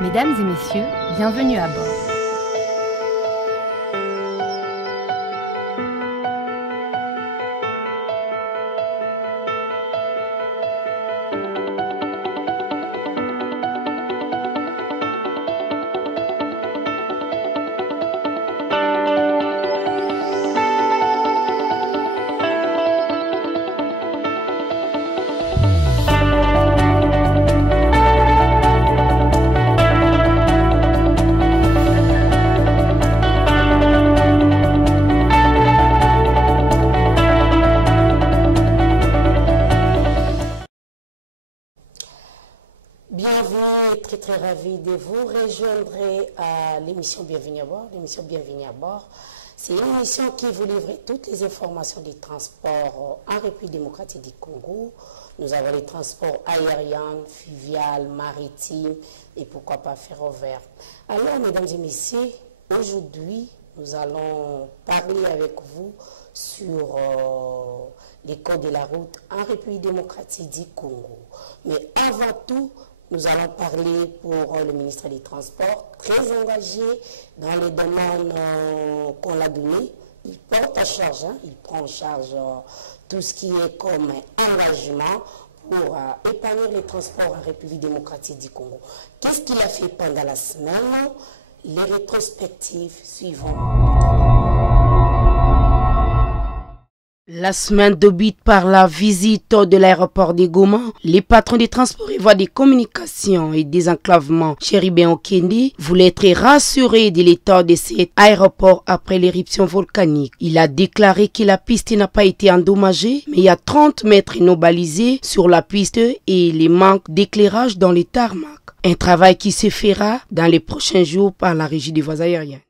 Mesdames et messieurs, bienvenue à bord. Bienvenue, très ravi de vous rejoindre à l'émission Bienvenue à bord. L'émission Bienvenue à bord, c'est une émission qui vous livre toutes les informations du transport en République démocratique du Congo. Nous avons les transports aériens, fluvial, maritimes et pourquoi pas ferroviaire. Alors, mesdames et messieurs, aujourd'hui, nous allons parler avec vous sur les codes de la route en République démocratique du Congo. Mais avant tout, nous allons parler pour le ministre des Transports, très engagé dans les demandes qu'on l'a données. Il porte en charge, il prend en charge tout ce qui est comme engagement pour épanouir les transports en République démocratique du Congo. Qu'est-ce qu'il a fait pendant la semaine? Les rétrospectives suivantes. La semaine débute par la visite de l'aéroport de Goma. Les patrons des transports et voies des communications et des enclavements, Chéribin Okende, voulaient être rassurés de l'état de cet aéroport après l'éruption volcanique. Il a déclaré que la piste n'a pas été endommagée, mais il y a 30 mètres non balisés sur la piste et les manques d'éclairage dans les tarmacs. Un travail qui se fera dans les prochains jours par la régie des voies aériennes.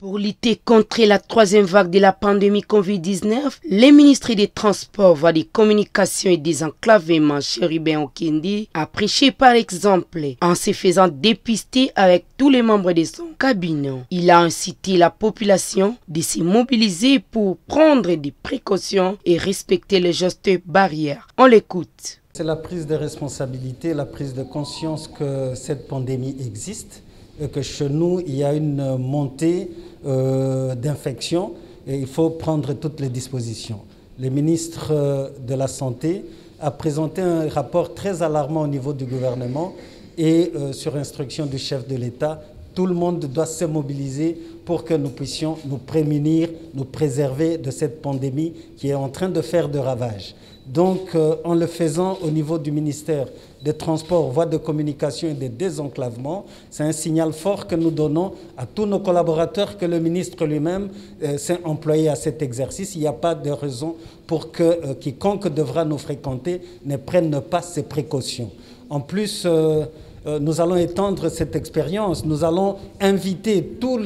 Pour lutter contre la troisième vague de la pandémie Covid-19, les ministres des Transports, voies des communications et des enclavements, Chéribin Okende, a prêché par exemple en se faisant dépister avec tous les membres de son cabinet. Il a incité la population de se mobiliser pour prendre des précautions et respecter les gestes barrières. On l'écoute. C'est la prise de responsabilité, la prise de conscience que cette pandémie existe et que chez nous, il y a une montée d'infection et il faut prendre toutes les dispositions. Le ministre de la Santé a présenté un rapport très alarmant au niveau du gouvernement et sur instruction du chef de l'État, tout le monde doit se mobiliser pour que nous puissions nous prémunir, nous préserver de cette pandémie qui est en train de faire de ravages. Donc, en le faisant au niveau du ministère des Transports, voies de communication et des désenclavements, c'est un signal fort que nous donnons à tous nos collaborateurs que le ministre lui-même s'est employé à cet exercice. Il n'y a pas de raison pour que quiconque devra nous fréquenter ne prenne pas ses précautions. En plus, nous allons étendre cette expérience. Nous allons inviter toutes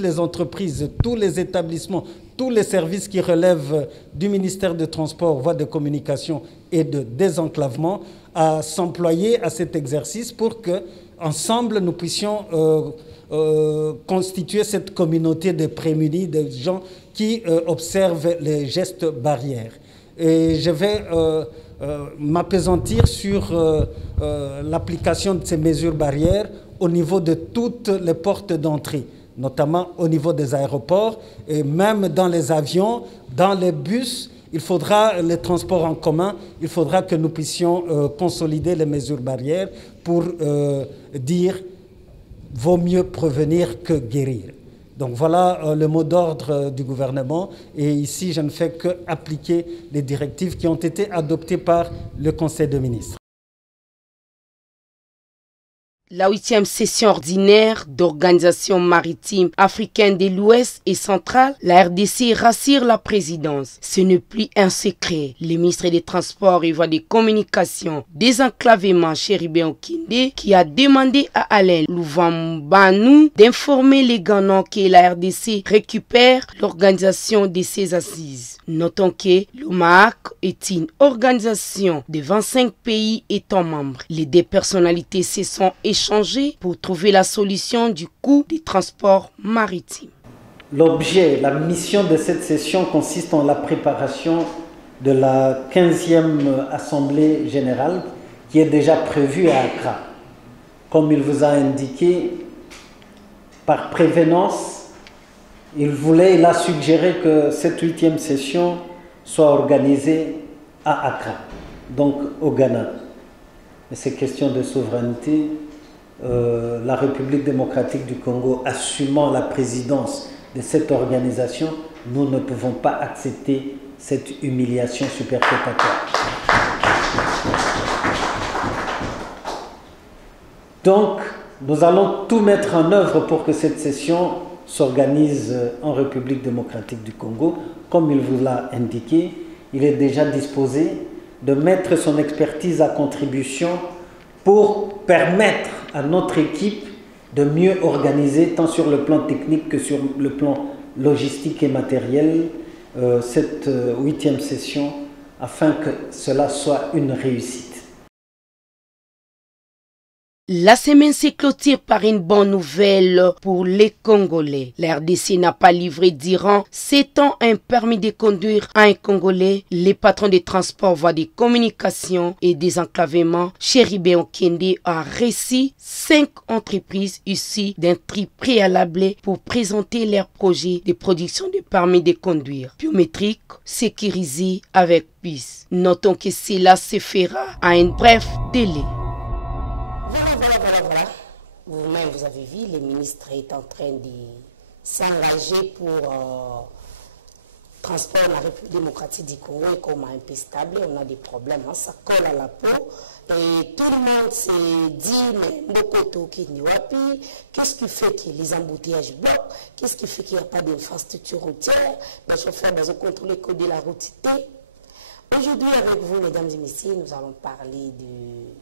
les entreprises, tous les établissements, tous les services qui relèvent du ministère des Transports, voies de communication et de désenclavement à s'employer à cet exercice pour qu'ensemble nous puissions constituer cette communauté de prémunis, de gens qui observent les gestes barrières. Et je vais m'appesantir sur l'application de ces mesures barrières au niveau de toutes les portes d'entrée, notamment au niveau des aéroports et même dans les avions, dans les bus. Il faudra, les transports en commun, il faudra que nous puissions consolider les mesures barrières pour dire « vaut mieux prévenir que guérir ». Donc voilà le mot d'ordre du gouvernement et ici je ne fais qu'appliquer les directives qui ont été adoptées par le Conseil des ministres. La 8e session ordinaire d'Organisation maritime africaine de l'Ouest et centrale, la RDC rassure la présidence. Ce n'est plus un secret. Le ministre des Transports et voies des communications, désenclavement Chéribin Okende, qui a demandé à Alain Louvambanou d'informer les Ghanais que la RDC récupère l'organisation de ses assises. Notons que l'OMAAC est une organisation de 25 pays étant membres. Les deux personnalités se sont échangées pour trouver la solution du coût des transports maritimes. L'objet, la mission de cette session consiste en la préparation de la 15e Assemblée générale qui est déjà prévue à Accra. comme il vous a indiqué, par prévenance, il a suggéré que cette 8e session soit organisée à Accra, donc au Ghana. Mais c'est question de souveraineté. La République démocratique du Congo assumant la présidence de cette organisation, nous ne pouvons pas accepter cette humiliation superfétatoire. Donc, nous allons tout mettre en œuvre pour que cette session s'organise en République démocratique du Congo. Comme il vous l'a indiqué, il est déjà disposé de mettre son expertise à contribution pour permettre à notre équipe de mieux organiser, tant sur le plan technique que sur le plan logistique et matériel, cette 8e session, afin que cela soit une réussite. La semaine se clôture par une bonne nouvelle pour les Congolais. La RDC n'a pas livré durant 7 ans un permis de conduire à un Congolais. Les patrons des transports, voies des communications et des enclavements, Chéribé Okende a reçu 5 entreprises issues d'un tri préalable pour présenter leurs projets de production de permis de conduire biométrique, sécurisé avec puce. Notons que cela se fera à un bref délai. Voilà. Vous-même, vous avez vu, le ministre est en train de s'engager pour transport la République démocratique du Congo est comme un peu stable. On a des problèmes, hein, ça colle à la peau. Et tout le monde s'est dit, mais Mokoto Kinyoapi, qu'est-ce qui fait que les embouteillages bloquent? Qu'est-ce qui fait qu'il n'y a pas d'infrastructure routière? Les chauffeurs doivent contrôler le code de la route. Aujourd'hui, avec vous, mesdames et messieurs, nous allons parler du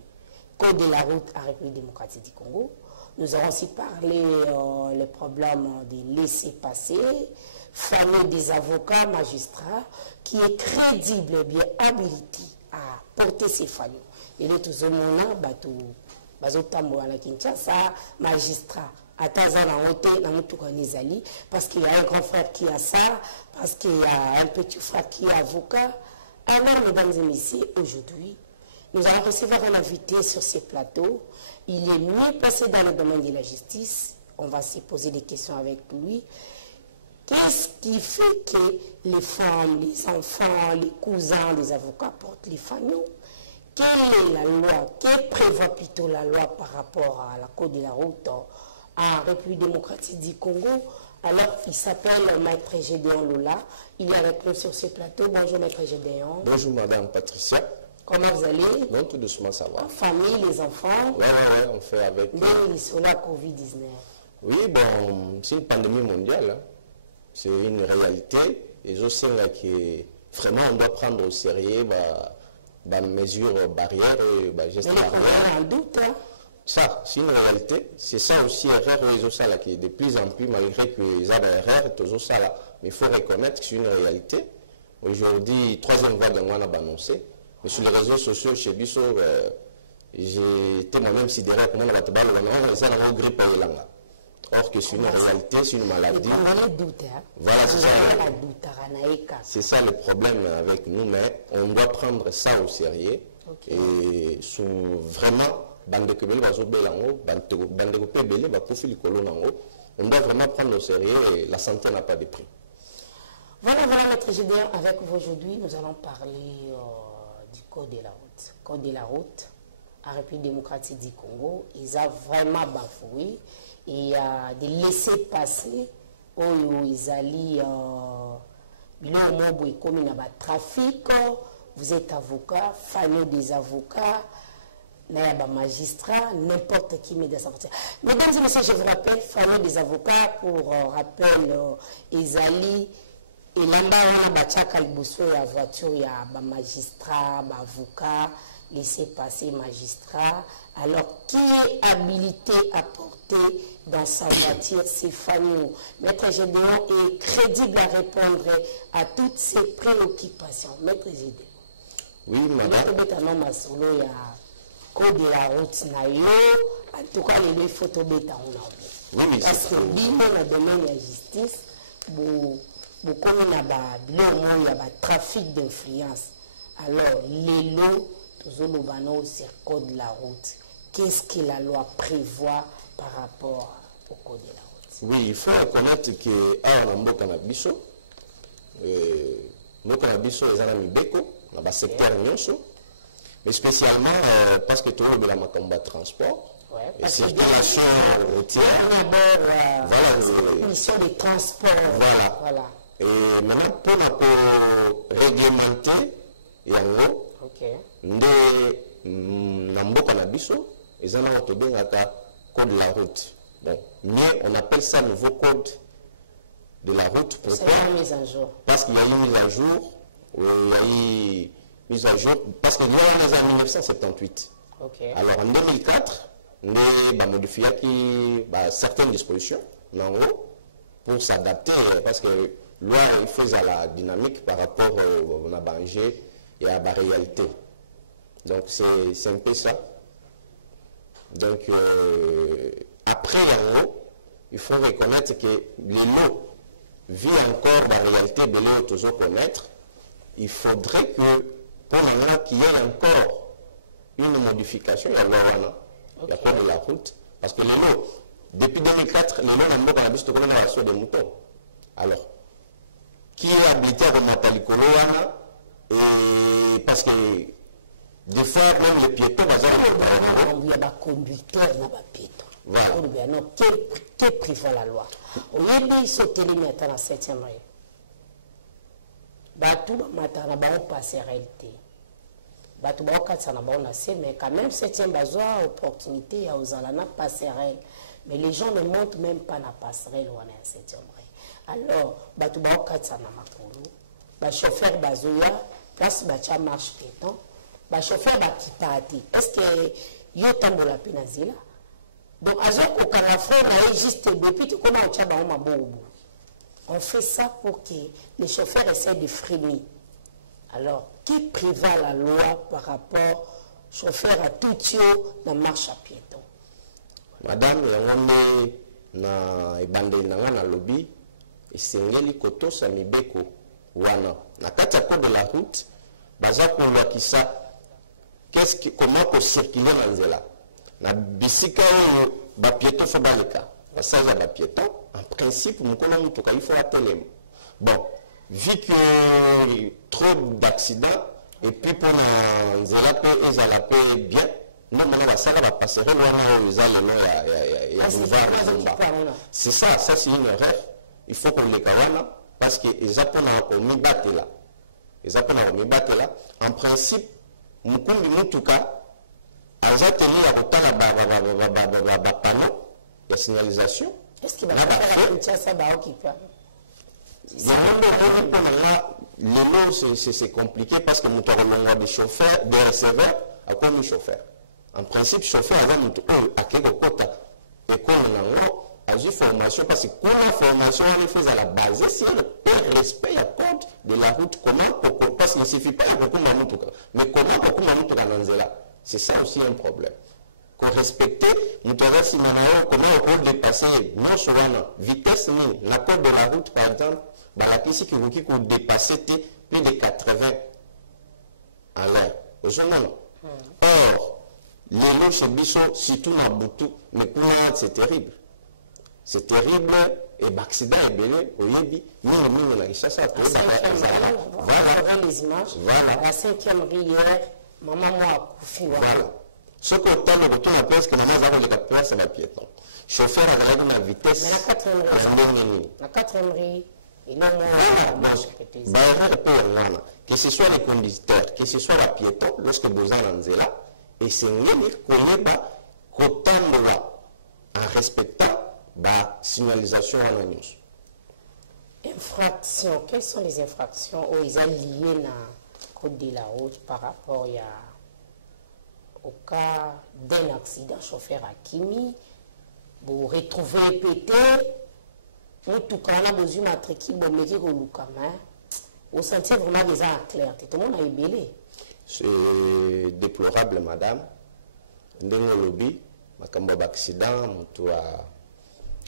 code de la route en République démocratique du Congo. Nous allons aussi parler les problèmes de laisser-passer, former des avocats, magistrats, qui est crédible et bien habilité à porter ces familles. Et là, tout ce monde-là, Kinshasa, magistrat, parce qu'il y a un grand frère qui a ça, parce qu'il y a un petit frère qui est avocat. Alors, mesdames et messieurs, aujourd'hui, nous allons recevoir un invité sur ces plateaux. Il est mieux passé dans le domaine de la justice. On va se poser des questions avec lui. Qu'est-ce qui fait que les femmes, les enfants, les cousins, les avocats portent les fanaux? Quelle est la loi? Que prévoit plutôt la loi par rapport à la code de la route en République démocratique du Congo? Alors, il s'appelle Maître Gédéon Lola. Il est avec nous sur ce plateau. Bonjour, Maître Gédéon. Bonjour, Madame Patricia. Comment vous allez? Non, tout doucement, ça va. En famille, les enfants? Oui, on fait avec... Sur la Covid-19. Oui, bon, c'est une pandémie mondiale. Hein. C'est une réalité. Et je sais que vraiment, on doit prendre au sérieux les mesures barrières et gestes barrières. Mais on a un doute, hein? Ça, c'est une réalité. C'est ça aussi, l'erreur qui est de plus en plus, malgré que les erreurs, toujours ça là. Mais il faut reconnaître que c'est une réalité. Aujourd'hui, 3e vague, on a annoncé. Mais sur les réseaux sociaux, chez Bisso, j'étais moi-même sidéré comment on va te battre, ça la grippe à l'anga. Or que c'est une réalité, c'est une maladie. Voilà, c'est ça le problème avec nous, mais on doit prendre ça au sérieux. Okay. Et vraiment, on doit vraiment prendre au sérieux et la santé n'a pas de prix. Voilà, Maître Gédéon, avec vous aujourd'hui, nous allons parler du code de la route. Code de la route, en République démocratique du Congo, ils ont vraiment bafoué et de laisser passer où ils allaient comme trafic. Vous êtes avocat, famille des avocats, magistrat, n'importe qui met des avocats. Mesdames et messieurs, je vous rappelle, famille des avocats, pour rappel, ils allaient. Et là-bas, on a la voiture, il y a un magistrat, un avocat, laisser passer magistrat. Alors, qui est habilité à porter dans sa voiture ces familles? Maître Gédéon est crédible à répondre à toutes ces préoccupations. Maître Gédéon. Oui, madame. Il y a code de la route, en tout cas, il y a des photos bêta. Parce que, dans le domaine de la justice, beaucoup il y a un trafic d'influence. Alors, les lots, toujours le banneau sur le code de la route. qu'est-ce que la loi prévoit par rapport au code de la route? Oui, il faut reconnaître que à Mboka na biso, Mboka na biso les ana mibeko na ba secteur nyonso, mais spécialement parce que tout le monde a makambo transport. Ouais, et parce que circulation routière. D'abord, Voilà, la mission des transports. Voilà. Et maintenant, pour réglementer, yango, na mboka na biso, ils ont un code de la route. Bon, mais on appelle ça nouveau code de la route. Pourquoi? C'est la mise à jour. Parce qu'il y a eu mise à jour, parce qu'il y a eu en 1978. Alors en 2004, on a modifié certaines dispositions pour s'adapter, parce que loi il faisait la dynamique par rapport au danger et à la réalité. Donc c'est un peu ça. Donc après il faut reconnaître que les mots vivent encore dans la réalité de l'autre toujours connaître. Il faudrait que pour l'instant qu'il y ait encore une modification de la loi de la route, parce que les mots, depuis 2004, les mots n'ont pas vu la sur des moutons. Alors, qui est habilité à remonter les et parce que des fois, même les piétons, il y a des conducteurs, il y a des piétons. Voilà. Qui prévoit la loi? On a mis ce télémètre dans la 7e rue. Tout le matin, on a passé réalité. Mais quand même, 7e besoin opportunité à Ozalana passerelle. Mais les gens ne montent même pas la passerelle ou en 7e rue. Alors, le chauffeur bazoya, place bacha marche piéton, le chauffeur bakitati. Est-ce que yo tambola pinazila? Donc, au Carrefour, on a juste depuis tout comme on fait ça pour que les chauffeurs essaient de freiner. Alors, qui prévoit la loi par rapport au chauffeur à tout dans la marche à piéton? Madame, na ebande na lobby, esengeli kotosa mibeko wana. Na kati ya code de la route, baza kolakisa comment pour circuler dans nzela. Na bisika ba piéton fa baleka. Basala ba piéton, en principe, mukona mutuka il faut atteler. Bon, vu que trop d'accidents, et puis pour les bien, non, ça va passer. C'est ça c'est une erreur. Il faut qu'on les calme parce qu'ils apprennent à me battre là. Ils apprennent à me battre là. En principe, Mukundi Mutuka a tenu à retard la panneau de signalisation. Est-ce qu'il va faire ça? Les mots, c'est compliqué parce que nous avons des chauffeurs, des receveurs, à quoi nous chauffeurs. En principe, chauffeur avant nous à quel quota et comme nous avons formation parce que quand la formation on fait à la base, si on respect à compte de la route, comment parce qu'il ne suffit pas de comment nous mais comment nous dans là, c'est ça aussi un problème. Qu'on respecte, nous devons comment on peut dépasser non seulement vitesse, mais la code de la route par exemple. Ici qui vous dépasser plus de 80 à l'heure. Or, les lots chez Bissot, surtout dans Boutou, mais pour moi, c'est terrible. C'est terrible, et l'accident est belé, au Yébi, nous, on a ça, ça. Voilà les images. Voilà. La 5e rivière, maman, moi, voilà. Ce qu'on tente de retour à place que maman va dans la place, c'est la piéton. Chauffeur a regardé la vitesse. La 4e rivière. Que ce soit les conducteurs, que ce soit la piéton, lorsque vous allez là, et c'est mieux qu'on n'est pas qu'autant de là, en respectant la signalisation à la news. Infractions, quelles sont les infractions où ils ont lié dans le code de la route par rapport au cas d'un accident chauffeur à Kimi, vous retrouvez pété? Nous, tout cas, on a besoin de matriculer, bon, mais au sentier vraiment des arts clairs. Tout le monde a ébélé. C'est déplorable, madame. Dans le lobby, ma accident,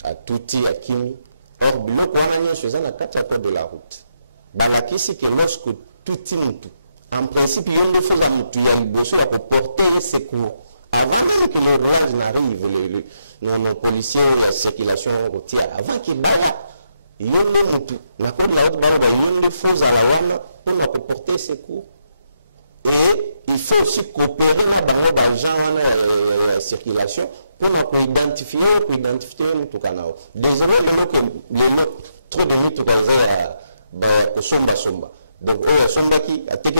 à Touti, à Kimi. Or, bilo kwa nanya chose na kati ya code de la route. Balakisi que lorsque Touti mutu, en principe, il y a une fois la mutu ya liboso pour porter secours avant même que le rouage n'arrive, nos policiers, la circulation routière, avant qu'ils barrent, il y a tout. La cour de la haute barre, il y a faux à la pour nous porter secours. Et il faut aussi coopérer dans l'argent, la circulation, pour nous identifier tout canal. Désormais, les mots trop de minutes tout canal, au somba. Donc, au somba qui a été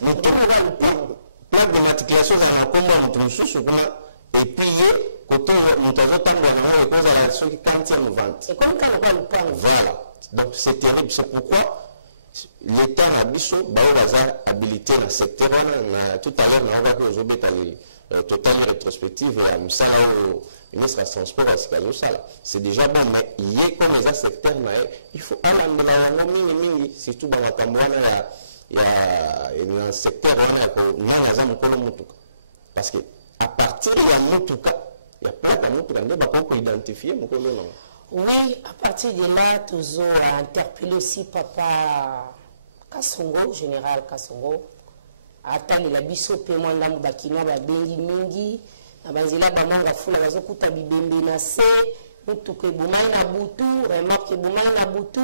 nous avons plein de matriculation dans la combat entre sous et puis quand on a pas ceux qui cantiennent vente. Et comme quand on parle. Voilà. Donc c'est terrible. C'est pourquoi l'État a biso habilité dans le secteur. Tout à l'heure, on va que vous total rétrospective et ministre des Transports à ce c'est déjà bon, mais il y a comme les secteurs, il faut surtout dans la Tambouana, il y a un secteur parce que à partir de la Moutuka, il y a plein de Moutuka qui ont identifié. Oui, à partir de là, tous ont interpellé aussi Papa Kassongo, général Kassongo. Attendre la biso paiement la mubakina ba bengi mingi na banzela ba manga fula bazo kuta bibembe na se mutuke bumai na butu remarque bumai na butu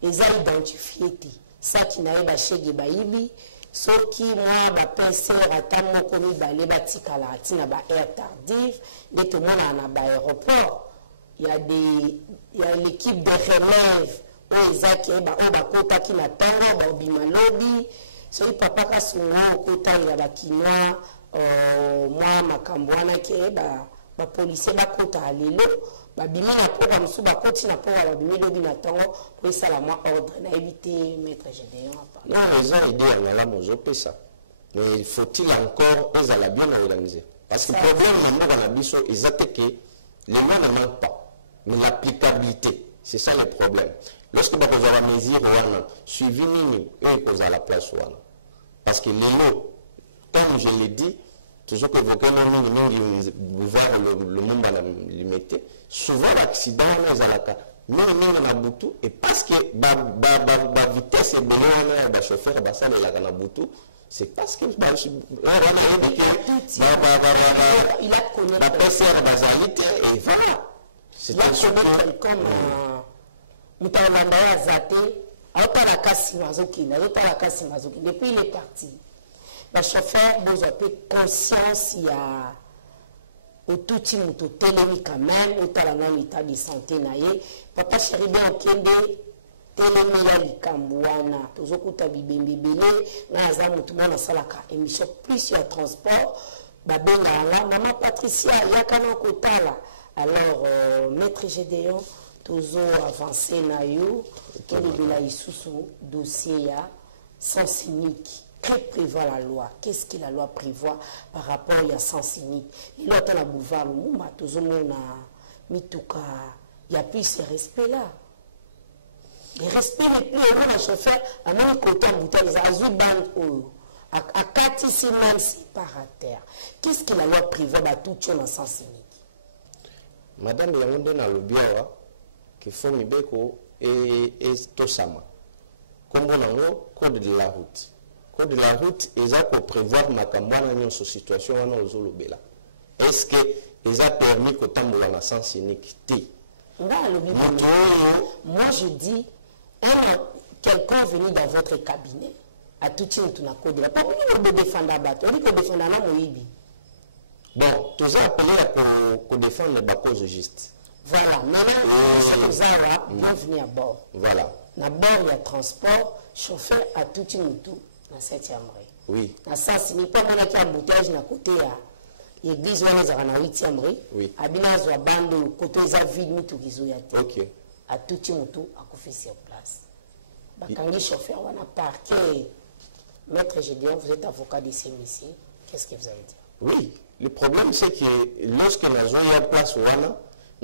eza identifié ti ça qui na ba chege ba ibi soki moi ba penseur atamo ko mi ba le batika la tina ba air tardif de tout monde na ba aéroport il y a l'équipe de relève o ezaki ba o ba kota ki na tanga ba bimalobi. So papa Kassongo kotanga bakina moi makambwana ke ba policier ba kota lelo ba bima na po ba musu ba koti na po ba bimi lobi na tango pour ça la moi ordre na éviter maître Gédéon pas. Non, les gens disent là mozo pesa. Mais faut-il encore la bien organiser parce que le problème dans la biso est que les gens ne manquent pas mais l'applicabilité c'est ça le problème. Lorsque vous avez la mesure, suivi et cause à la place. Parce que les mots, comme je l'ai dit, toujours que vous voir le monde limité, souvent l'accident est à la cas. Non, on a boutou, et parce que la vitesse est bonne, le chauffeur est boutou, c'est parce que il a connu la personne et voilà. C'est comme Moutamanda Zate, depuis il est parti. Le chauffeur a peu conscience, il y a au tout télémi quand même, au talent état de santé. Papa Chéribé en Kende, télémi ya likambouana, tozokuta bibembe belé, naza mutumana salaka émission plus sur le transport, babenga la maman Patricia yakana kotala. Alors maître Gédéon toujours avancé na yo pour le sous dossier à sens unique. Que prévoit la loi? Qu'est-ce que la loi prévoit par rapport à sens unique? Il y a un boulevard, il y a plus ce respect-là. Le respect n'est plus au le chauffeur, à même côté bouteille, à 4 semaines séparataires. Qu'est-ce que la loi prévoit à tout dans sens unique? Madame Yangonde na lobiawa que faut mibeko et tosama. Comme on code de la route. Code de la route est à prévoir makambana nyonso situation wana ozolobela. Est-ce que ils a permis que tambola na sens unique té? Moi je dis quelqu'un venu dans votre cabinet à tout une tuna code de la pas de défendre abattre, on dit que défendre na moyibi. Bon, tous appelés à défendre les causes justes. Voilà, maintenant, bienvenue à bord. Voilà. À bord, il y a transport, chauffeur à tout une tout, dans 7e rue. Oui. Dans ça, ce n'est pas mon qui a embouteillage à côté à l'église, on est dans 8e rue. Oui. À Binazo, à Bando, côté de la ville, tout qui est ok. À tout une tout, à couper sur place. Quand les chauffeurs, on a parqué. Maître Gédéon, vous êtes avocat de ces messieurs, qu'est-ce que vous allez dire? Oui. Le problème, c'est que lorsque nous avons la place, nous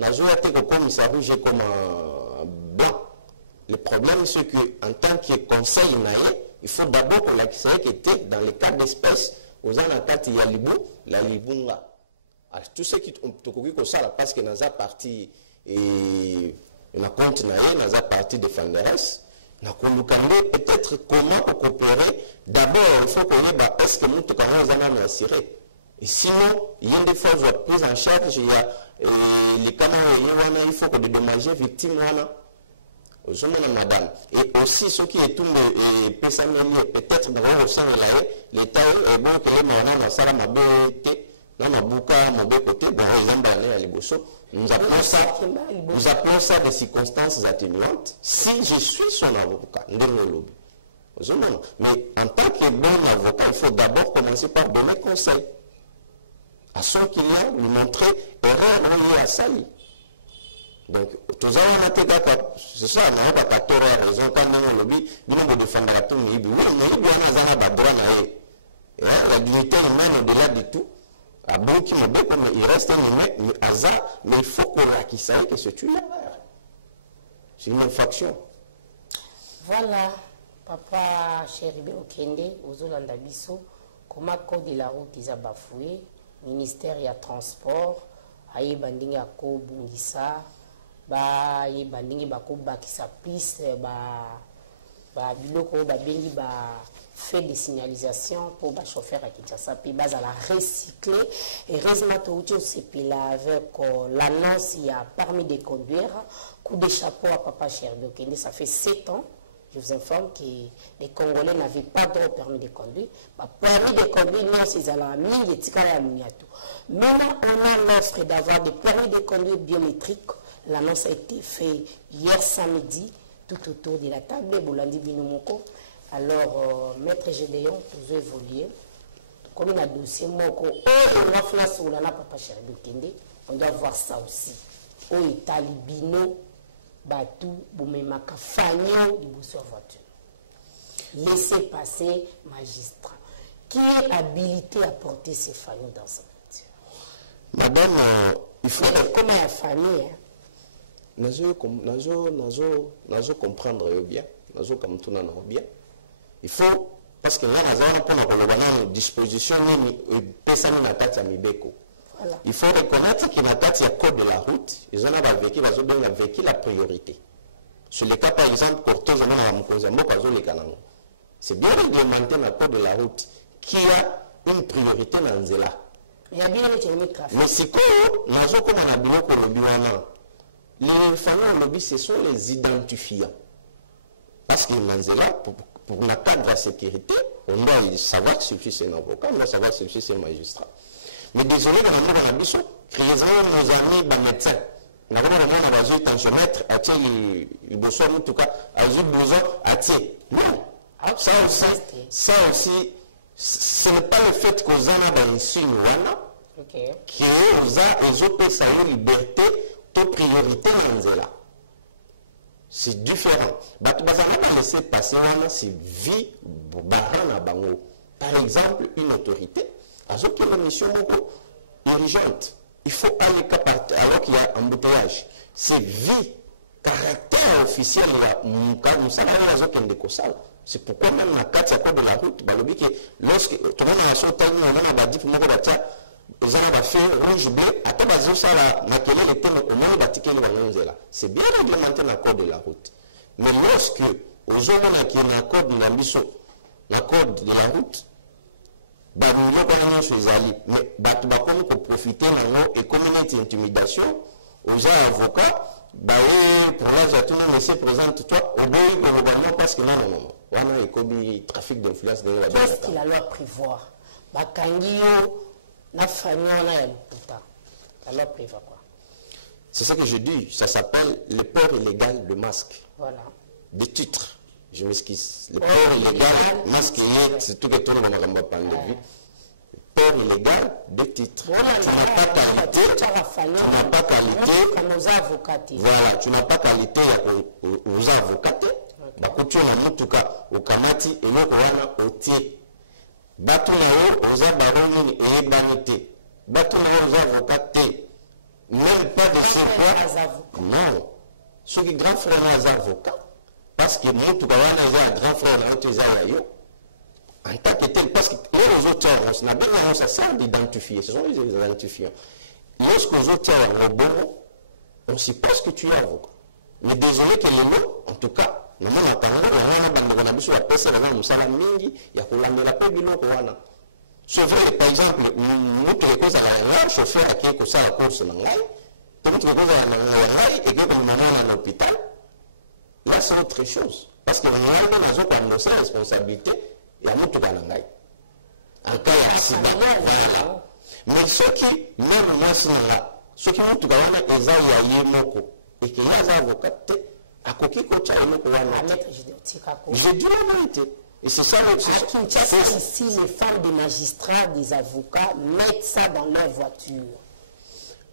avons été comme commissaire rouge comme un blanc. Le problème, c'est qu'en tant que conseil, il faut d'abord qu'on ait qui était dans le cas d'espèce, aux anatats, il y a la libunga. Tout ce qui ont ça, parce que nous avons parti et nous avons continué, nous avons parti de Fanderes. Nous avons peut-être comment coopérer. D'abord, il faut qu'on ait est-ce que nous avons assuré. Et sinon, il y a des fois où prise en charge, il y a les canaux, il faut que de dommages victimes, madame. Et aussi, ce qui est tout peut-être dans le sang, l'État est bon que les mamans, la salle m'a bété, dans ma bouca, mon côté, dans les nous appelons ça des circonstances atténuantes. Si je suis son avocat, mais en tant que bon avocat, il faut d'abord commencer par donner conseil à ceux qui l'ont, lui montrer erreur à ça. Donc, tout ça, c'est ça, on n'a pas raison quand on a lobby, nous avons défendu la tour, mais la dignité humaine au-delà de tout. À bon qui m'a dit il reste un hasard, mais il faut qu'on raquisse que c'est une erreur. C'est une infraction. Voilà, papa Chéribe Okende, Ozolanda Bisso, comment le code de la route est bafoué, ministère et transport, aïe bandingi à ko bungisa, ba aïe bandingi bako bakisa piste, ba biloko ba bengi ba fait des signalisations pour les chauffeurs à Kinshasa, puis base à la recycler. Et heureusement, tout c'est là avec l'annonce, il y a permis de conduire. Coup de chapeau à papa Chéribe Okende, ça fait 7 ans. Je vous informe que les Congolais n'avaient pas de permis de conduire. Permis de conduire, non, c'est à la mine, et maintenant, on a l'offre d'avoir des permis de conduire biométriques. L'annonce a été faite hier samedi, tout autour de la table, Bolandi Binomoko. Alors, Maître Gédéon, vous évoluez. Comme il a dossier, on doit voir ça aussi. Au Italibino, Batou, Boumemaka, Fagnon, il vous voiture. Laissez passer, magistrat. Qui est habilité à porter ces fagnots dans sa voiture? Madame, il faut. Comment la famille, Nous comprendre bien. Nous comprendre bien. Il faut, parce que là, nous avons une disposition, il faut reconnaître qu'il y a un code de la route, ils ont vécu la priorité. Sur le cas, par exemple, c'est bien réglementé dans le code de la route qu'il y a une priorité dans Zela. Il y a bien le trafic. Mais c'est quoi, les familles lobby, ce sont les identifiants. Parce que dans Zela, pour la cadre de la sécurité, on doit savoir si c'est un avocat, on doit savoir si c'est un magistrat. Mais désolé, dans la mission, créer nos amis, les médecins. Nous avons besoin de tensiomètre, il besoin en tout cas, besoin non. Ça aussi, ce n'est pas le fait qu'on a dans le signe, qui ont une liberté de priorité dans là. C'est différent. Par exemple, une autorité, alors qu'il y a une mission urgente, il faut aller alors qu'il y a un embouteillage. C'est vie, caractère officiel, c'est pourquoi même la carte de la route, lorsque tout le monde a son temps, on a dit pour moi, ils ont fait rouge bleu, c'est bien réglementé dans le code de la route. Mais lorsque, aux gens qui ont un code de la mission, le code de la route, mais pour profiter et comme une intimidation, aux avocats, pour les gens, présente-toi, au parce que non, trafic d'influence. Qu'est-ce qu'il a loi prévoir? La famille, la loi prévoit quoi? C'est ça que je dis, ça s'appelle le port illégal de masque. Voilà. Des titres. Je m'excuse. Le port illégal, masque, c'est tout que tout le monde a parlé de lui. Port illégal de titres. Voilà, tu n'as pas qualité. Voilà, tu n'as pas qualité aux avocats. Tu as en tout cas au Kamati et au Tier. Bateau aux abarons et banité. Bateau aux avocats. Même pas de ce non. Ce qui est grand frère aux avocats. Parce que nous, tout le monde a un grand frère dans les en tant que tel, parce que les autres, on a bien ça sert d'identifier, ce sont les identifiants. Lorsque les autres ont bon, on suppose que tu es avocat. Mais désolé que les mots, en tout cas, nous avons parlé, on a besoin de la personne, on a mingi, il y a qu'on l'a pas bien, C'est vrai, par exemple, nous, les causes à un chauffeur qui est ça à course dans l'ail, comme tu les causes à un et que on a à l'hôpital, là, c'est autre chose. Parce que nous avons comme la responsabilité, il y a notre galangaï. En cas d'accident, voilà. Mais ceux qui, même moi, sont là, ceux qui ont tout gagné, ils ont eu moko. Et qui ont avocat, à coquille, coach, à moko, j'ai dit la vérité. Et c'est ça le Kinshasa, ici, les femmes des magistrats, des avocats mettent ça dans leur voiture.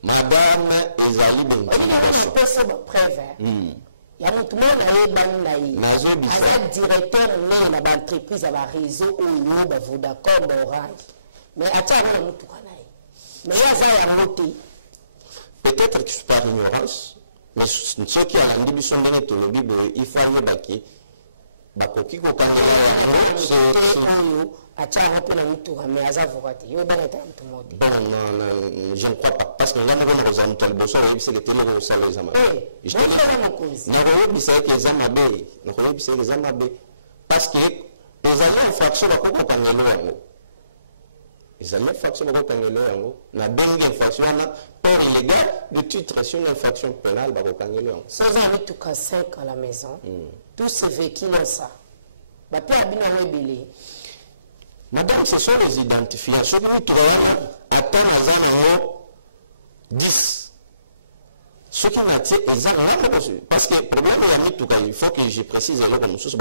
Madame Esaïe On peut faire une preuve. Il y a tout le monde qui est directeur de l'entreprise à la réseau où il y a Vodacom, Orange. Mais à quoi on a tout mais peut-être que c'est par ignorance, mais ceux qui ont dit sont bien tout le Bible, il faut aller baquer. Bakoki ko kanga c'est mais je ne crois pas parce que là nous avons besoin de bosso et c'est le télé au salon les amas je parce que les amas infraction ba ko kanga lo les amas infraction ba ko kanga lo na bengi infraction na pour les gars de titre sur une infraction pénale ba ko kanga lo sans avec tout cas 5 à la maison tous ces véhicules ça madame, ce sont les identifiations que nous trouvons à peine 10. Ce qui m'a dit, parce que le problème est il faut que je précise comme chose,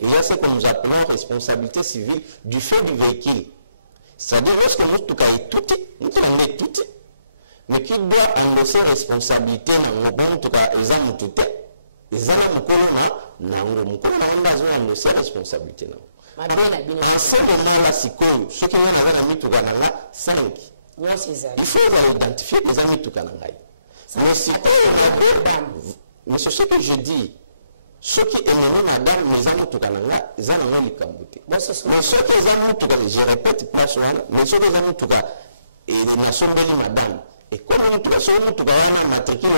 il y a ce que nous appelons responsabilité civile du fait du véhicule. C'est-à-dire, lorsque nous tout mais qui doit endosser responsabilité dans tout cas, ils ont tout les hommes ont ses responsabilités. En ce moment-là, c'est comme ceux qui ont mis tout 5. Il faut identifier les amis tout mais c'est ce que je dis. Ceux qui ont madame, les amis tout ils ont les camboutés. Mais ceux qui ont tout je répète, mais ceux qui ont tout et les nations de madame. Et comme nous sommes tous les matricules,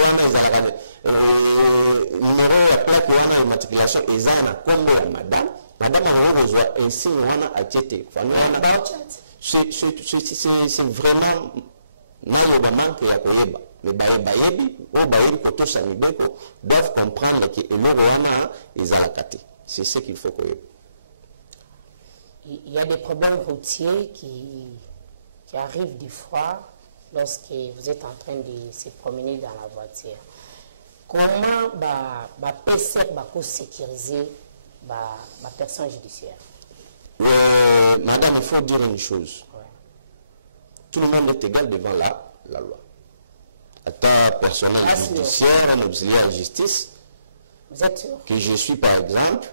numéro de plaque de matriculation, ils ont comme madame a besoin ainsi on a acheté. C'est vraiment manque la colère. Les baïbi, ou baïbi, koto samibeko, doivent comprendre que le roi ils ont acheté. C'est ce qu'il faut que. Il y a des problèmes routiers qui arrivent des fois. Lorsque vous êtes en train de se promener dans la voiture, comment PCR va sécuriser la personne judiciaire? Madame, il faut dire une chose. Ouais. Tout le monde est égal devant la loi. État personnel judiciaire, un auxiliaire en justice, vous êtes sûr? Que je suis par exemple,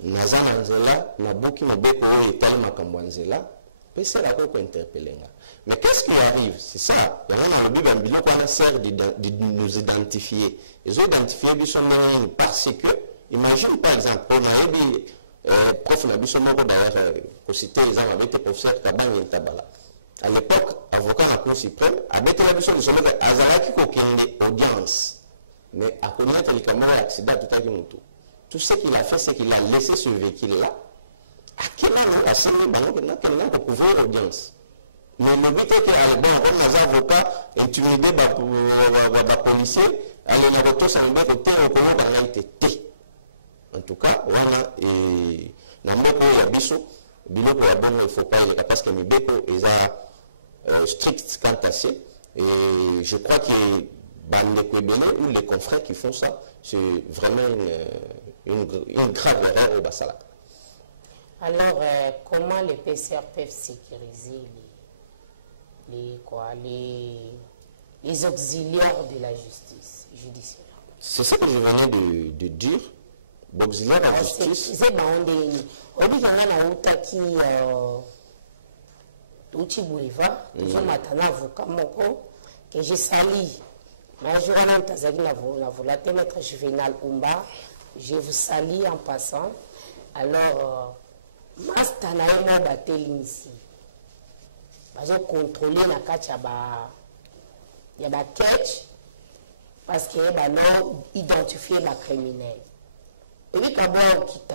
Nazanzela, Nabuki, Mabeko, Etal, Makambwanzela, PCR a quoi interpeller. Mais qu'est-ce qui arrive? C'est ça. Il y a un Bible qu'on sert de nous identifier. Ils ont identifié parce que, imagine par exemple, on a dit, prof, la Bisson pour citer les gens avec le professeur Kabang et Tabala. À l'époque, avocat à la Cour suprême, avec la Bisson, ils ont dit, Azaraki Kokende, audience. Mais à connaître les camarades accident tout à l'heure. Tout ce qu'il a fait, c'est qu'il a laissé ce véhicule-là. À quel moment on a signé pour couvrir l'audience? Mais le but est que les avocats intimidés par les policiers, les avocats sont en côté. En tout cas, voilà, et dans le biso, il ne faut pas parce que les béco est strict quant à ça. Et je crois que ou les confrères qui font ça, c'est vraiment une grave erreur au Bassala. Alors, comment les PCR peuvent sécuriser les auxiliaires de la justice judiciaire? C'est ce que je venais de dire. L'auxiliaire de la justice. C'est on dit qu'il y a Uchi Boulevard, toujours maintenant avocat moko, que j'ai sali. Mais je vais maître Juvenal Umba, je vous salue en passant. Alors, Mastana est battu ici. J'ai contrôlé la catch il y a des catch parce qu'il y a identifié la criminelle. Et puis, comment on quitte?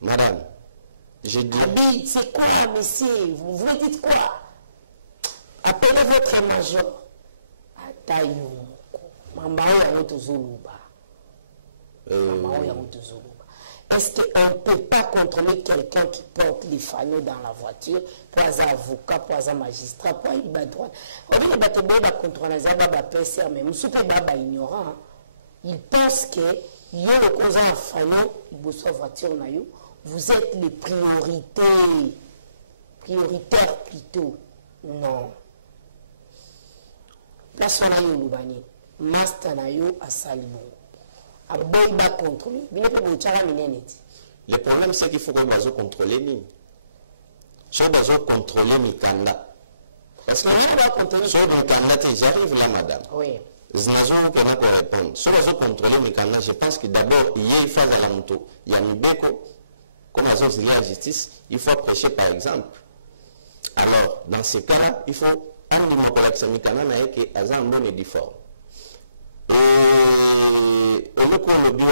Madame, J'ai dit. Abi, c'est quoi, monsieur? Vous voulez dire quoi? Appelez votre major. Atayo. Mama ya Zuluba. Est-ce qu'on ne peut pas contrôler quelqu'un qui porte les fanaux dans la voiture pour un avocat, pour un magistrat, pour un droit? On dit que les contrôler les PC, mais nous sommes pas ignorants. Ils pensent que il y a le cause en fanaux, il voiture, vous êtes les prioritaires plutôt. Non. Place on a eu l'Ubani, Master Nayo à Salimo. Le problème, c'est qu'il faut qu'on va contrôler nous. Si on doit contrôler Mikanda. Parce que si on doit contrôler, j'arrive là, madame. Oui. Je n'ai pas répondre. Si on doit contrôler Mikanda, je pense que d'abord, il y a une phase à la moto. Il y a une béco. Comme on dit la justice, il faut prêcher par exemple. Alors, dans ce cas-là, il faut un numéro pour l'accès Mikanda, mais qu'il y a un bon édiforme. Et au lieu qu'on le dit,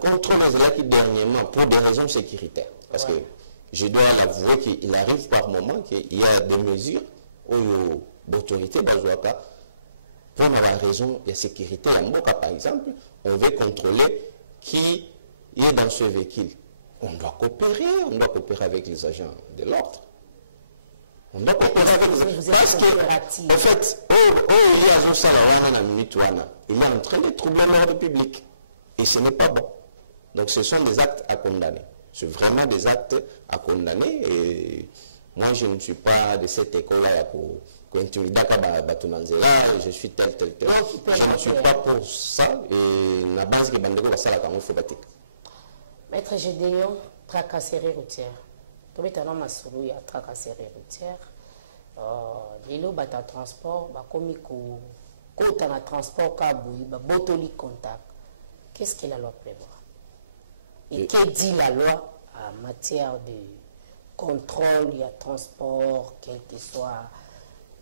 contrôle les dernièrement pour des raisons sécuritaires. Parce que je dois l'avouer qu'il arrive par moment qu'il y a des mesures d'autorité dans le cas pour la raison de sécurité. En Moka, par exemple, on veut contrôler qui est dans ce véhicule. On doit coopérer avec les agents de l'ordre. On doit coopérer avec les agents. Parce que, en fait, il est en train de troubler l'ordre public. Et ce n'est pas bon. Donc ce sont des actes à condamner. C'est vraiment des actes à condamner. Et moi, je ne suis pas de cette école-là pour intimider je suis tel. Je ne suis pas pour ça. Et la base qui est bandée, c'est la camouflage. Maître Gédéon, tracasserie routière. Tu as dit tracasserie routière. Lilo bata transport, comme quand on a transport, botoli contact. Qu'est-ce que la loi prévoit? Et que dit la loi en matière de contrôle, il y a transport, quel que soit,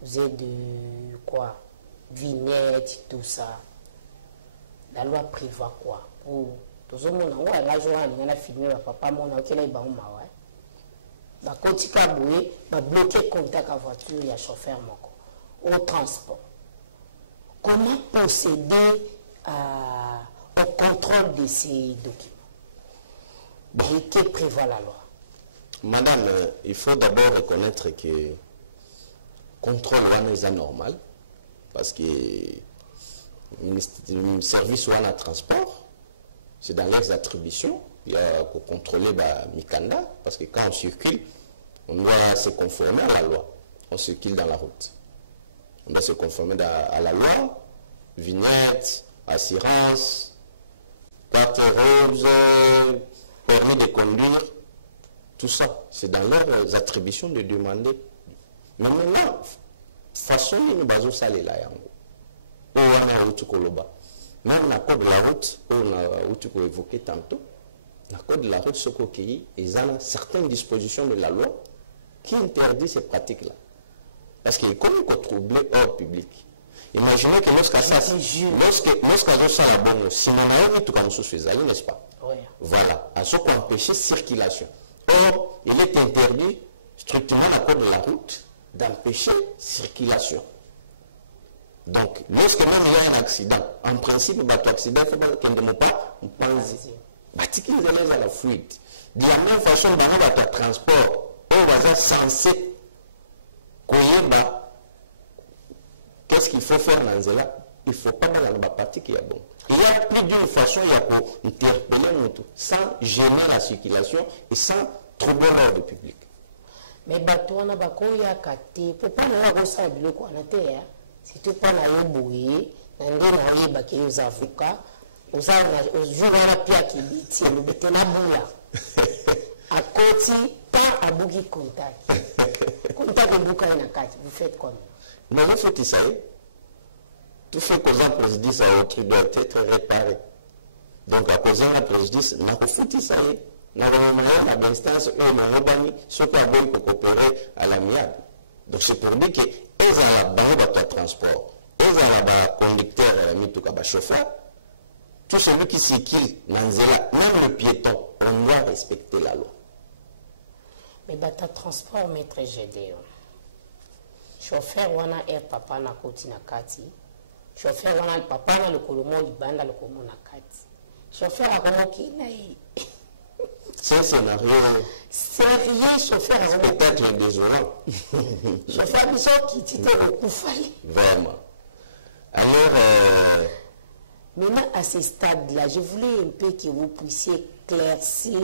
vous êtes de quoi, vignettes, tout ça. La loi prévoit quoi? Pour tout le monde, la journée, il y a filmé, papa, mon ok, là, il va où, quand tu as bloqué contact à voiture, il y a chauffeur au transport. Comment procéder au contrôle de ces documents? Et que prévoit la loi? Madame, il faut d'abord reconnaître que le contrôle est anormal parce que le service ou un transport, c'est dans les attributions. Il y a qu'à contrôler Mikanda, parce que quand on circule, on doit se conformer à la loi. On circule dans la route. On doit se conformer à la loi, vignette, assurance, carte rose, permis de conduire, tout ça. C'est dans leurs attributions de demander. Mais maintenant, façon nous basons ça les là. On a route koloba. Même la code de la route, on a route qu'on évoquait tantôt. La code de la route, ce qu'il y a certaines dispositions de la loi qui interdisent ces pratiques-là. Parce qu'il est comme qu'on trouble l'ordre public. Imaginez que lorsqu'à ça, lorsqu'à ça, si on a tout comme ça, n'est-ce pas? Oui. Voilà, à ce qu'on empêche circulation. Or, il est interdit, strictement la code de la route, d'empêcher circulation. Donc, lorsque même il y a un accident, en principe, l'accident, il ne faut pas qu'on ne pas, on pense. Batiki les élèves à la fuite. De la même façon, dans notre transport, on va être censé qu'est-ce qu'il faut faire dans ce là? Il ne faut pas dans la partie qui est bon. Il y a plus d'une façon pour interpeller sans gêner la circulation et sans troubler l'ordre public. Mais bateau na bako ya kate, pour pas na ko sa biloko na te ya. Si tu pas na yeboye, na ngena yeba ke aux avocats. Aux jours à la pierre qui dit, le bête na boula. À côté, pas à bougi contact. Contact de bouka na carte, vous faites comme. Mais vous faites ça, tout fait causant préjudice à votre doit être réparé. Donc à cause d'un préjudice, n'a pas foutu ça, n'a pas d'instance, on a rabani, ce qu'on a bien pour coopérer à l'amiable. Donc c'est pour dire que les arabes dans votre transport, les arabes conducteurs, chauffeur, tout celui qui circule dans même le piéton, on doit respecter la loi. Mais bata transport maître GDO. Chauffeur wana papa na koti na kati. Chauffeur wana papa na le kolomo libanda le kolomo na kati. Chauffeur a comment qui na C'est un scénario. Sérieux, chauffeur a peut-être désolant. Chauffeur qui t'était beaucoup fallu. Vraiment. Alors, maintenant à ce stade-là, je voulais un peu que vous puissiez éclaircir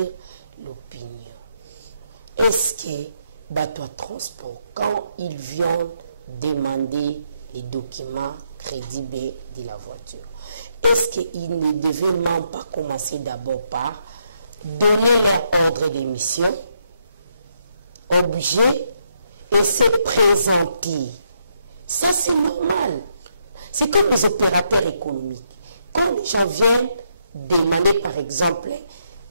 l'opinion. Est-ce que Bateau Transport, quand ils viennent demander les documents crédibles de la voiture, est-ce qu'ils ne devaient même pas commencer d'abord par donner leur ordre d'émission, objet, et se présenter? Ça, c'est normal. C'est comme les opérateurs économiques. Quand les gens viennent demander, par exemple,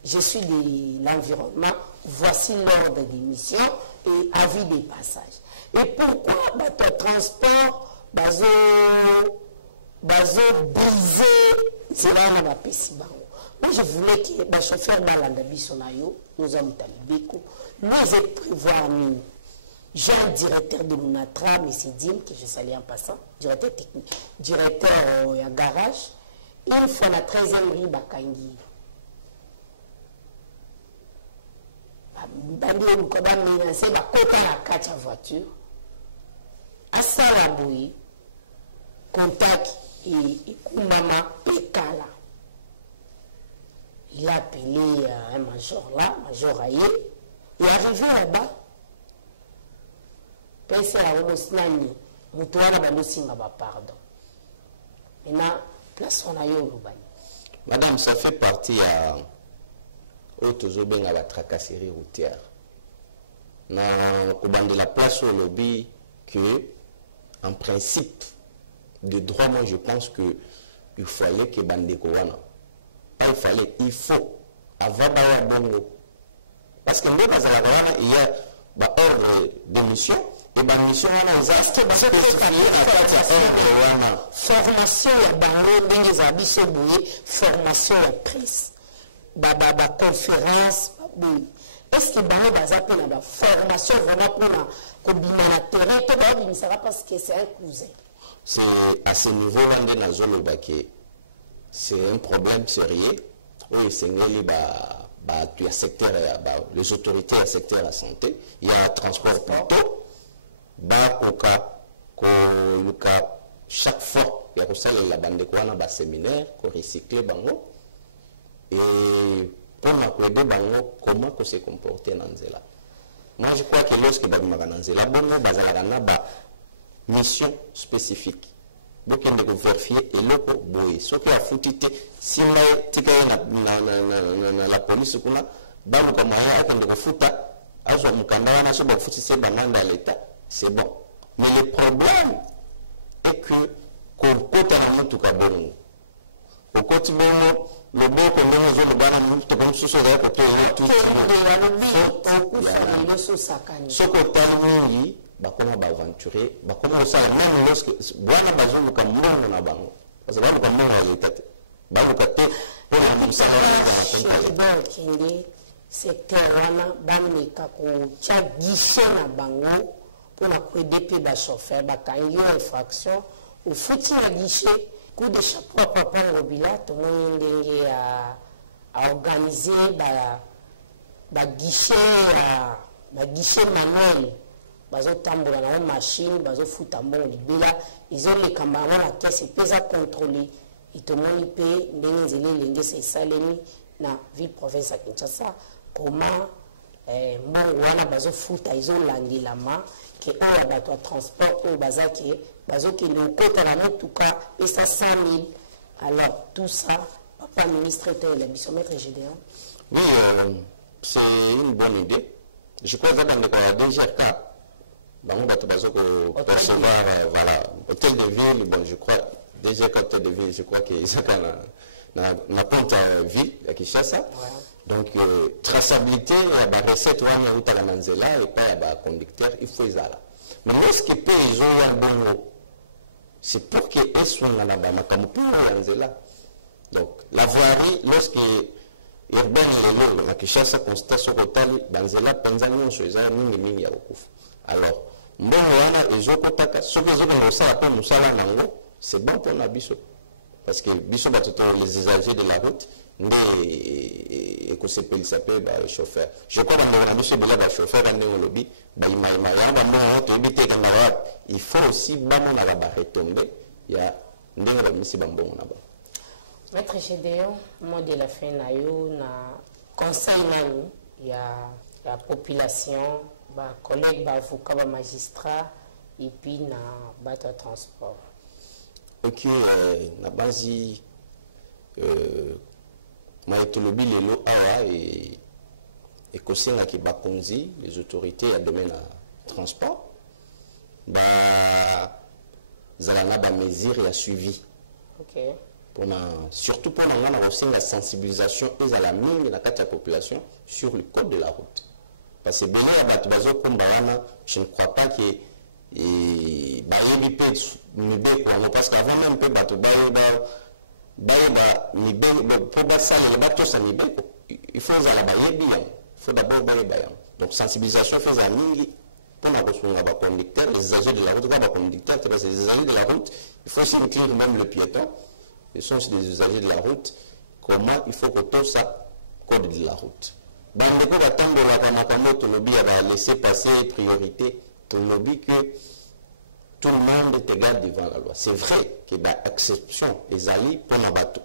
je suis de l'environnement, voici l'ordre d'émission et avis des passages. Et pourquoi Bateau Transport, bazo brisé, c'est là on a péci. Moi, je voulais que le chauffeur Malanda Bissonayo, nous avons talibéco, nous avons prévoir nous. J'ai un directeur de Lunatra, M. Dim, que je salue en passant, directeur technique, directeur à garage, une fois la 13e rue Bakangi. C'est la côte à la 4 voiture. À Salaboui, contact et Koumama Pekala. Il a appelé un major là, major Aye, et arrivé là-bas. Pardon. Maintenant, place on a eu Madame, ça fait partie à la tracasserie routière. De la place au lobby que, en principe, de droit, moi je pense que il fallait que Bandeko il faut avoir un bon. Parce que nous, il y a un ordre de mission. Et la mission, formation formation presse, conférence. Est-ce que la formation vraiment pour la ça va parce que c'est un cousin. C'est à ce niveau-là de la zone c'est un problème sérieux. Oui, c'est les autorités du secteur de la santé, il y a un transport plutôt. Chaque fois, il y a la bande de séminaire, pour recycler bango et pour m'accorder bango comment se comporter dans Nzela. Moi, je crois que lorsque bango dans Nzela, bango bazalana mission spécifique. Donc, il faut vérifier et le boy. Ce qui a foutu, si la police, bango comme il y a fouta, azo mukanda na so ba foutu c'est bango dans l'état. C'est bon. Mais le problème est que quand on a tout cas bon, au quotidien, le bon que nous avons dans le monde, tout ça, c'est que ce côté là, bah comment va aventurer, bah comment ça, même lorsque, voilà, bah je me comme moi on a bango, parce que là on a la tête, bah on peut pour la ça c'est terrain, banika ko tcha guichet na bango. Pour la DP de chauffeur, il y a une infraction, au foutu à guichet, coup de chapeau à papa Robila, tout le monde a organisé guichet manuel. Ils ont tambour dans la machine, ils ont foutu à mon libéla, ils ont les camarades à la caisse, ils peuvent contrôler. Ils te montrent les pays, les c'est salemi, dans la ville province à Kinshasa. Comment, ils ont langué la main. Que un bateau transport au bazar qui nous coûte en tout cas et ça 100 000. Alors tout ça, papa ministre était la bissomètre GDA. Oui, c'est une bonne idée. Je crois que dans le DGRK, on va percevoir, voilà, hôtel de ville, bon, je crois, DGRK hôtel de ville, je crois qu'ils ont la compte ville à Kinshasa. Donc, traçabilité, la recette, on a la Nanzela et pas la conducteur, il faut ça. Mais lorsque les gens ont un bon c'est pour qu'ils soient là-bas, comme pour la Nanzela. Donc, la voirie, lorsque urbain lelo na Kinshasa constatation kotali banzela penza nyonso eza mingi ya kokufa. Alors mbongo wana ezokotaka soki ezokosala mpe mosala nango c'est bon pour la biso parce que biso bato les usagers de la route nde ekosepelisa mpe bachauffeur. Je crois bango na biso ebele bachauffeur ba ndenge olobi bayimayima yango bambongo toyebi te ekanga wapi. Il faut aussi bamonaka baretombé ya ndenge bamisi bambongo na bango. Maître Gédéon, mot de la fin na yo na conseil nani ya population, ba collègue, ba avocat, ba magistrat et puis na bateau transport. Ok, na base maïtolobi lelo awa et kosenga ki bakonzi les autorités à domaine à transport ba zalana ba mesures ya suivi. Ok. Surtout pour la sensibilisation et à la mine de la population sur le code de la route. Parce que je ne crois pas que parce qu'avant même il faut d'abord donc sensibilisation fait à mille pour la conducteur, les agents de la route, les agents de la route, il faut aussi inclure même le piéton. Ce sont des usagers de la route. Comment il faut que tout ça code de la route. Dans le coup d'attendre la laisser passer priorité, que tout le monde est égal devant la loi. C'est vrai que l'exception est allée pour la bateau.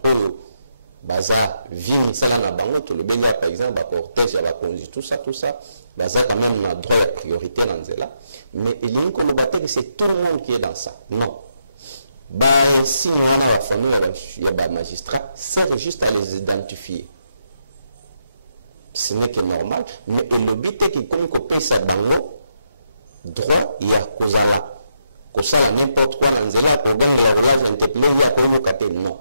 Baza, vin, ça la bango, tout le bénia par exemple, la cortège, la conduite, tout ça, baza quand même a droit à la priorité dans cela. Mais il y a une communauté que c'est tout le monde qui est dans ça. Non. Si on a la famille, il y a des magistrats, c'est juste à les identifier. Ce n'est que normal, mais le but est qu'il paye ça dans le droit, il y a cause n'importe quoi dans le pour gagner la relation interpellée, il y a comme non.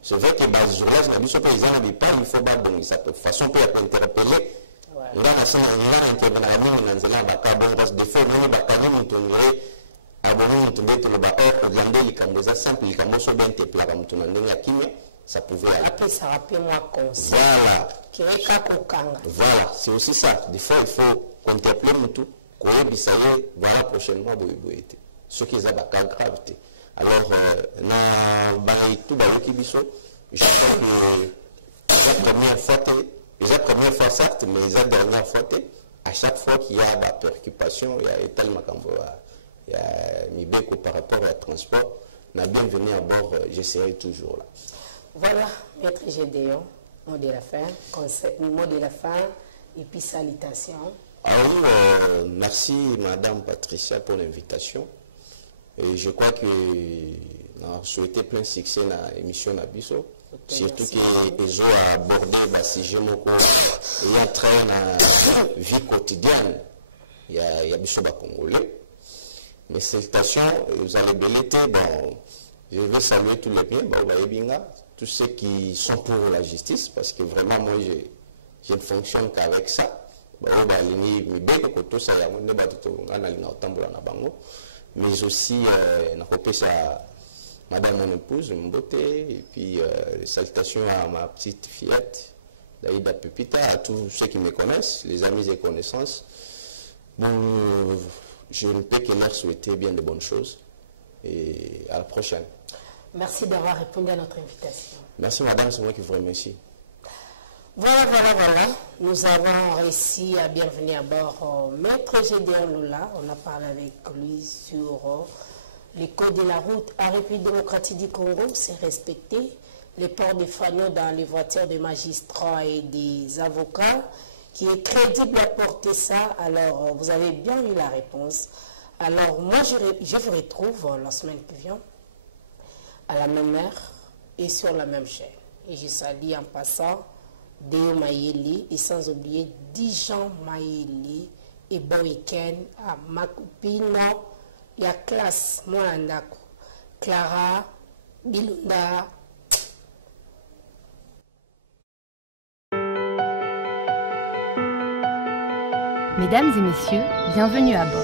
C'est vrai que les journalistes, la mission paysan, il faut pas donner ça de façon pour interpeller. Là, on a interpellé dans le bacabon, parce que des fois, on a bacabon, on ça pouvait aller. Ça rappelle-moi conseil. Voilà, c'est aussi ça. Des fois, il faut contempler tout. Voilà prochainement, ce qui est à gravité. Alors, je crois que la première fois, certes, mais la dernière fois, à chaque fois qu'il y a des préoccupations, il y a tellement il y a Mibeko par rapport au transport, la bienvenue à bord, j'essaierai toujours là. Voilà, Maître Gédéon, mot de la fin, mot de la fin, et puis salutations. Alors, merci Madame Patricia pour l'invitation. Et je crois que nous avons souhaité plein succès dans l'émission Nabiso. Surtout qu'ils ont abordé le sujet il y a très dans la vie quotidienne. Il y a des Congolais. Mes salutations, vous allez belleter. Bon, je vais saluer tous les biens, tous ceux qui sont pour la justice, parce que vraiment, moi, je ne fonctionne qu'avec ça. Mais aussi, Madame mon épouse, Mbote, et puis salutations à ma petite fillette, Daïda Pupita, à tous ceux qui me connaissent, les amis et connaissances. Bon, je ne peux que leur souhaiter bien de bonnes choses et à la prochaine. Merci d'avoir répondu à notre invitation. Merci Madame, c'est moi qui vous remercie. Voilà. Nous avons réussi à bienvenue à bord Maître Gédéon Lula. On a parlé avec lui sur les codes de la route en République démocratique du Congo. C'est respecté. Les ports de fanaux dans les voitures des magistrats et des avocats, qui est crédible à porter ça. Alors, vous avez bien eu la réponse. Alors, moi, je vous retrouve la semaine qui vient à la même heure et sur la même chaîne. Et je salue en passant Deo Mayeli et sans oublier Dijon Mayeli et bon week-end à ma copine, la classe Moandako, Clara Bilunda. Mesdames et messieurs, bienvenue à bord.